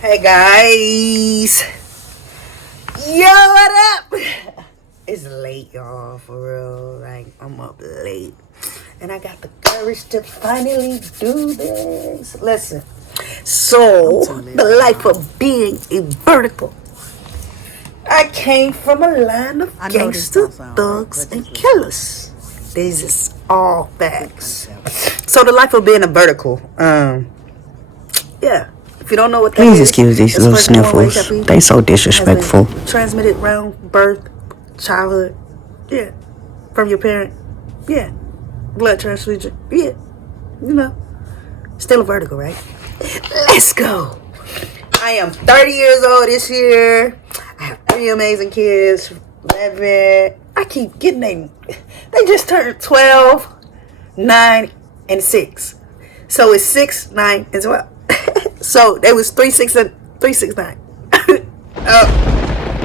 Hey guys, yo, what up? It's late, y'all, for real. Like, I'm up late, and I got the courage to finally do this. Listen, so the life of being a vertical. I came from a line of gangster thugs and killers. These is all facts. So the life of being a vertical. Yeah. If you don't know what that Please is, excuse these little sniffles. They so disrespectful. Transmitted around birth, childhood, yeah, from your parent, yeah, blood transfusion, yeah, you know, still a vertical, right? Let's go. I am 30 years old this year. I have 3 amazing kids. 11. I keep getting them. They just turned 12, 9, and 6. So it's 6, 9, and 12. So they was 3, 6, and 3, 6, 9. I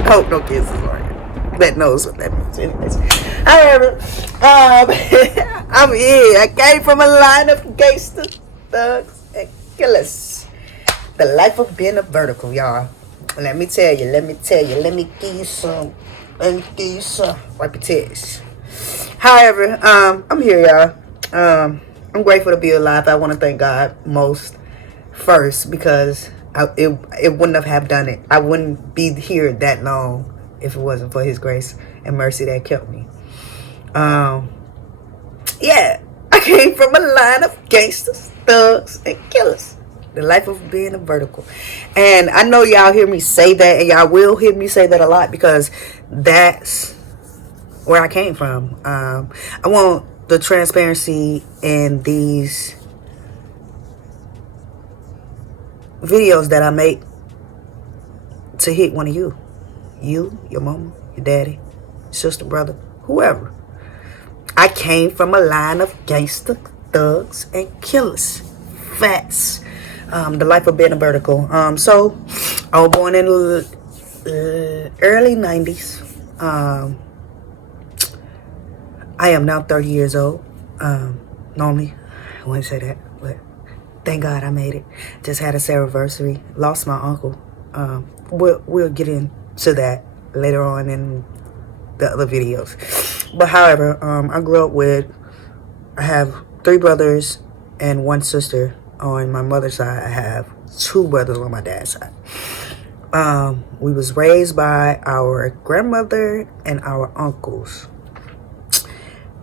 hope no kids is on that knows what that means. Anyways, however, I'm here. I came from a line of gangsters, thugs, and killers. The life of being a vertical, y'all. Let me tell you. Let me give you some. Wipe your tears. However, I'm here, y'all. I'm grateful to be alive. I want to thank God most first because it wouldn't have done it. I wouldn't be here that long if it wasn't for His grace and mercy that kept me. Yeah, I came from a line of gangsters, thugs, and killers. The life of being a vertical. And I know y'all hear me say that, and y'all will hear me say that a lot because that's where I came from. I want the transparency in these videos that I make to hit one of you. You, your mama, your daddy, sister, brother, whoever. I came from a line of gangster, thugs, and killers. Facts. The life of being a vertical. So I was born in the early 90s. I am now 30 years old. Normally, I wouldn't say that, but thank God I made it. Just had a anniversary. Lost my uncle. We'll get into that later on in the other videos. But however, I have 3 brothers and 1 sister. On my mother's side, I have 2 brothers on my dad's side. We was raised by our grandmother and our uncles.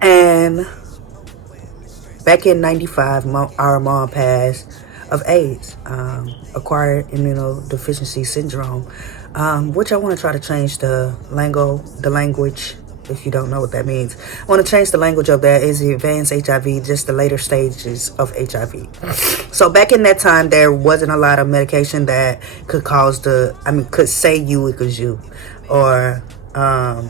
And back in 95, our mom passed of AIDS, acquired immunodeficiency syndrome, which I want to try to change the language. If you don't know what that means, I want to change the language of that. Is advanced HIV, just the later stages of HIV. So back in that time, there wasn't a lot of medication that could could say it was you, or I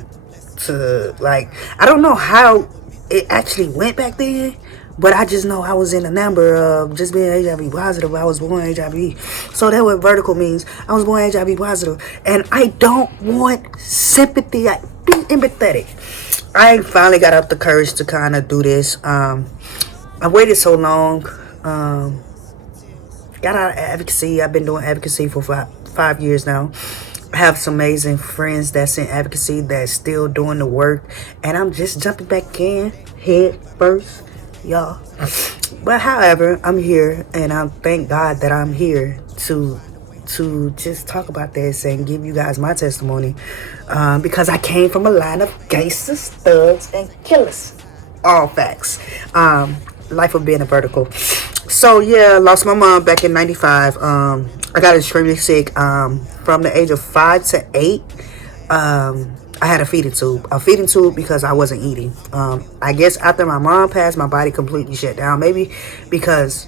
don't know how it actually went back then, but I just know I was in a number of just being HIV positive. I was born HIV. So that's what vertical means. I was born HIV positive. And I don't want sympathy. Be empathetic. I finally got up the courage to kind of do this. I waited so long. Got out of advocacy. I've been doing advocacy for 5 years now. I have some amazing friends that's in advocacy that's still doing the work. And I'm just jumping back in head first, y'all. But however, I'm here, and I thank God that I'm here to just talk about this and give you guys my testimony, because I came from a line of gangsters, thugs, and killers. All facts. Life of being a vertical. So yeah, lost my mom back in 95. I got extremely sick. From the age of 5 to 8, I had a feeding tube because I wasn't eating. I guess after my mom passed, my body completely shut down. Maybe because,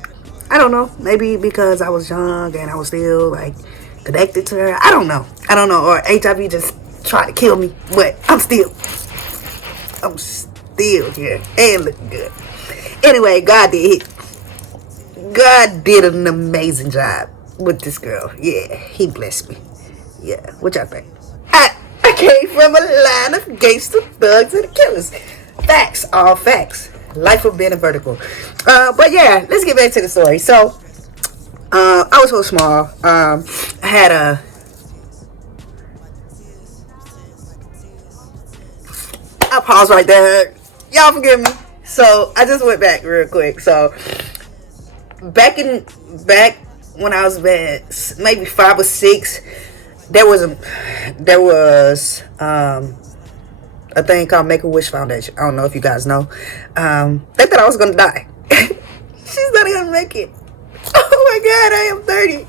I don't know. Maybe because I was young and I was still connected to her. I don't know. Or HIV just tried to kill me, but I'm still here and looking good. Anyway, God did an amazing job with this girl. Yeah, He blessed me. Yeah, what y'all think? I came from a line of gangster thugs and killers. Facts, all facts. Life of being a vertical. But yeah, let's get back to the story. So I was so small. I had a. I paused right there. Y'all forgive me. So I just went back real quick. So back when I was maybe 5 or 6, there was a thing called Make a Wish Foundation. I don't know if you guys know. They thought I was gonna die. She's not gonna make it. Oh my God, I am 30.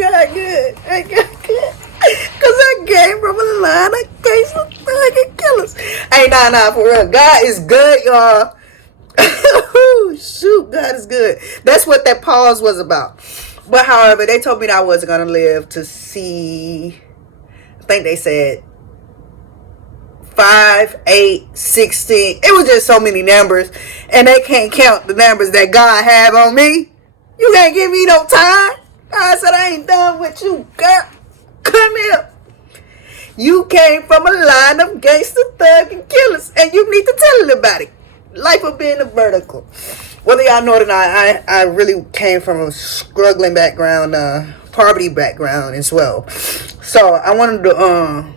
God, good. I got good. Cause I came from a line of gangsta thugging killers. Hey, nah, for real. God is good, y'all. Shoot, God is good. That's what that pause was about. But however, they told me that I wasn't gonna live to see. I think they said 5, 8, 16. It was just so many numbers, and they can't count the numbers that God have on me. You can't give me no time. I said I ain't done with you, girl. Come here. You came from a line of gangster thug and killers, and you need to tell it about it. Life of being a vertical. Whether y'all know it or not, I really came from a struggling background, poverty background as well. So I wanted to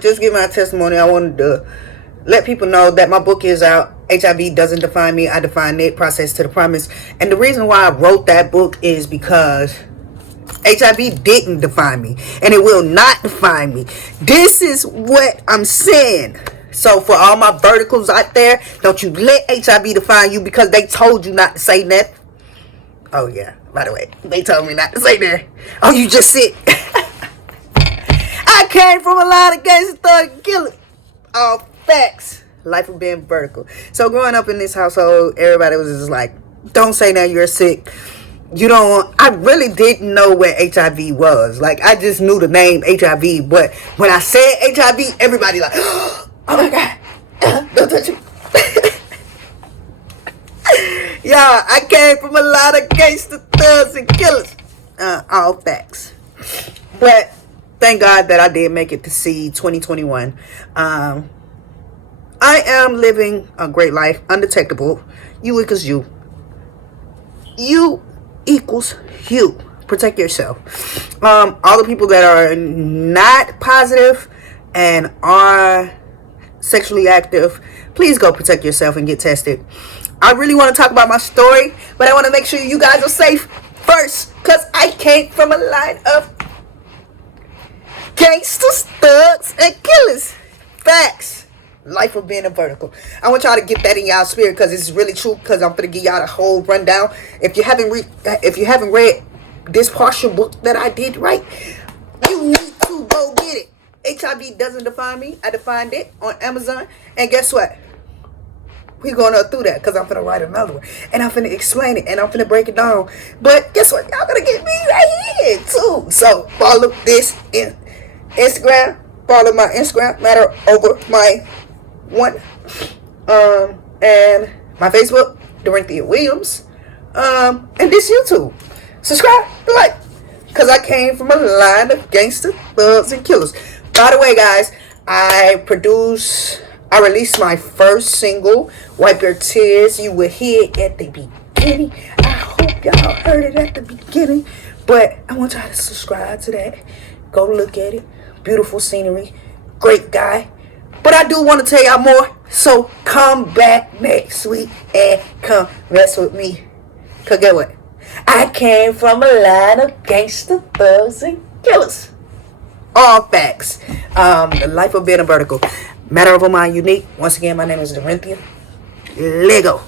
just give my testimony. I wanted to let people know that my book is out. HIV doesn't define me. I define it. Process to the promise. And the reason why I wrote that book is because HIV didn't define me, and it will not define me. This is what I'm saying. So for all my verticals out there, don't you let HIV define you because they told you not to say nothing. Oh yeah, by the way, they told me not to say that. Oh, you just sit. I came from a line of gangster thug killers. All facts. Life of being vertical. So growing up in this household, everybody was just like, don't say that you're sick. You don't. I really didn't know what HIV was. Like, I just knew the name HIV, but when I said HIV, everybody like, oh my God, don't touch me. Yeah, I came from a lot of gangster thugs and killers. All facts. But thank God that I did make it to see 2021. I am living a great life, undetectable. You equals you. You equals you. Protect yourself. All the people that are not positive and are sexually active, please go protect yourself and get tested. I really want to talk about my story, but I want to make sure you guys are safe first, because I came from a line of gangsters, thugs, and killers. Facts. Life of being a vertical. I want y'all to get that in y'all spirit, because it's really true, because I'm going to give y'all the whole rundown. If you haven't read this partial book that I did write, you need to go get it. HIV doesn't define me. I defined it on Amazon. And guess what? We're going through that, because I'm going to write another one. And I'm going to explain it. And I'm going to break it down. But guess what? Y'all going to get me right here, too. So follow this in Instagram. Follow my Instagram. Matter over my one. And my Facebook, Dorinthia Williams. And this YouTube. Subscribe, like. Because I came from a line of gangster, thugs, and killers. By the way, guys, I released my first single, Wipe Your Tears. You will hear it at the beginning. I hope y'all heard it at the beginning. But I want y'all to subscribe to that. Go look at it. Beautiful scenery. Great guy. But I do want to tell y'all more. So come back next week and come rest with me. Because get what? I came from a line of gangster, thugs, and killers. All facts. The life of being a vertical. Matter of my unique. Once again, my name is Dorinthia. Lego.